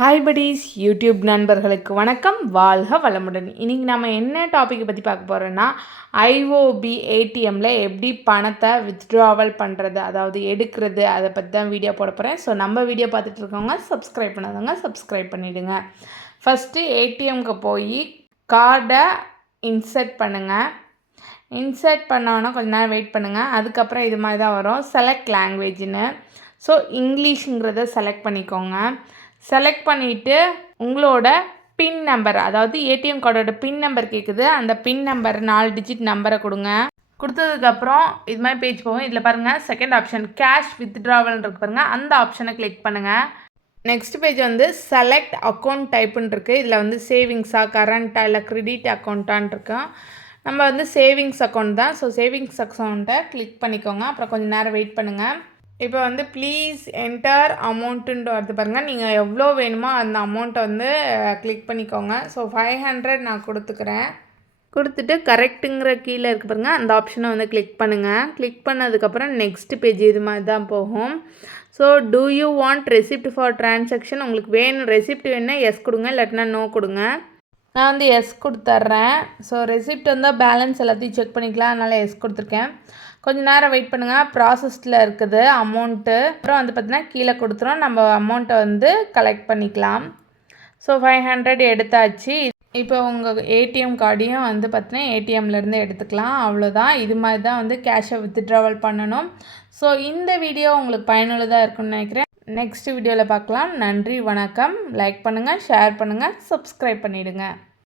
Hi buddies YouTube நண்பர்களுக்கு வணக்கம், வாழ்க வளமுடன். இன்றைக்கி நம்ம என்ன டாப்பிக்கை பற்றி பார்க்க போகிறோன்னா, ஐஓபி ஏடிஎம்மில் எப்படி பணத்தை வித்ட்ராவல் பண்ணுறது, அதாவது எடுக்கிறது, அதை பற்றி தான் வீடியோ போட போகிறேன். ஸோ நம்ம வீடியோ பார்த்துட்டு இருக்கவங்க சப்ஸ்கிரைப் பண்ணாதவங்க சப்ஸ்கிரைப் பண்ணிவிடுங்க. ஃபஸ்ட்டு ஏடிஎம்க்கு போய் கார்டை இன்சர்ட் பண்ணுங்கள். இன்சர்ட் பண்ணோன்னா கொஞ்ச நேரம் வெயிட் பண்ணுங்கள். அதுக்கப்புறம் இது மாதிரி தான் வரும், செலக்ட் லாங்குவேஜ்னு. ஸோ இங்கிலீஷுங்கிறத செலக்ட் பண்ணிக்கோங்க. செலக்ட் பண்ணிவிட்டு உங்களோட பின் நம்பர், அதாவது ஏடிஎம் கார்டோட பின் நம்பர் கேட்குது, அந்த பின் நம்பர் 4 டிஜிட் நம்பரை கொடுங்க. கொடுத்ததுக்கப்புறம் இது மாதிரி பேஜ் போகும். இதில் பாருங்கள், செகண்ட் ஆப்ஷன் கேஷ் வித்ட்ராவல்னு இருக்கு பாருங்கள், அந்த ஆப்ஷனை கிளிக் பண்ணுங்கள். நெக்ஸ்ட் பேஜ் வந்து செலக்ட் அக்கௌண்ட் டைப்புன்னு இருக்குது. இதில் வந்து சேவிங்ஸா, கரண்ட்டாக, இல்லை கிரெடிட் அக்கௌண்ட்டான் இருக்கும். நம்ம வந்து சேவிங்ஸ் அக்கௌண்ட் தான். ஸோ சேவிங்ஸ் அக்கௌண்ட்டை கிளிக் பண்ணிக்கோங்க. அப்புறம் கொஞ்சம் நேரம் வெயிட் பண்ணுங்கள். இப்போ வந்து ப்ளீஸ் என்டர் அமௌண்ட்டுன்ட்டு வருது பாருங்கள். நீங்கள் எவ்வளோ வேணுமோ அந்த அமௌண்ட்டை வந்து கிளிக் பண்ணிக்கோங்க. ஸோ 500 நான் கொடுத்துக்கிறேன். கொடுத்துட்டு கரெக்டுங்கிற கீழே இருக்குது பாருங்கள், அந்த ஆப்ஷனை வந்து கிளிக் பண்ணுங்கள். கிளிக் பண்ணதுக்கப்புறம் நெக்ஸ்ட் பேஜ் இது மாதிரி தான் போகும். So do you want receipt for transaction, உங்களுக்கு வேணும் ரெசிப்ட் வேணுன்னா எஸ் கொடுங்க, இல்லாட்டினா நோ கொடுங்க. நான் வந்து எஸ் கொடுத்துட்றேன். ஸோ ரெசிப்ட் வந்தால் பேலன்ஸ் எல்லாத்தையும் செக் பண்ணிக்கலாம், அதனால் எஸ் கொடுத்துருக்கேன். கொஞ்சம் நேரம் வெயிட் பண்ணுங்கள், ப்ராசஸில் இருக்குது அமௌண்ட்டு. அப்புறம் வந்து பார்த்திங்கன்னா கீழே கொடுத்துரும், நம்ம அமௌண்ட்டை வந்து கலெக்ட் பண்ணிக்கலாம். ஸோ 500 எடுத்தாச்சு. இப்போ உங்கள் ஏடிஎம் கார்டையும் வந்து பார்த்திங்கன்னா ஏடிஎம்லேருந்து எடுத்துக்கலாம். அவ்வளோதான். இது மாதிரி தான் வந்து கேஷை வித்ட்ராவல் பண்ணணும். ஸோ இந்த வீடியோ உங்களுக்கு பயனுள்ளதாக இருக்குன்னு நினைக்கிறேன். நெக்ஸ்ட் வீடியோவில் பார்க்கலாம். நன்றி, வணக்கம். லைக் பண்ணுங்கள், ஷேர் பண்ணுங்கள், சப்ஸ்கிரைப் பண்ணிவிடுங்க.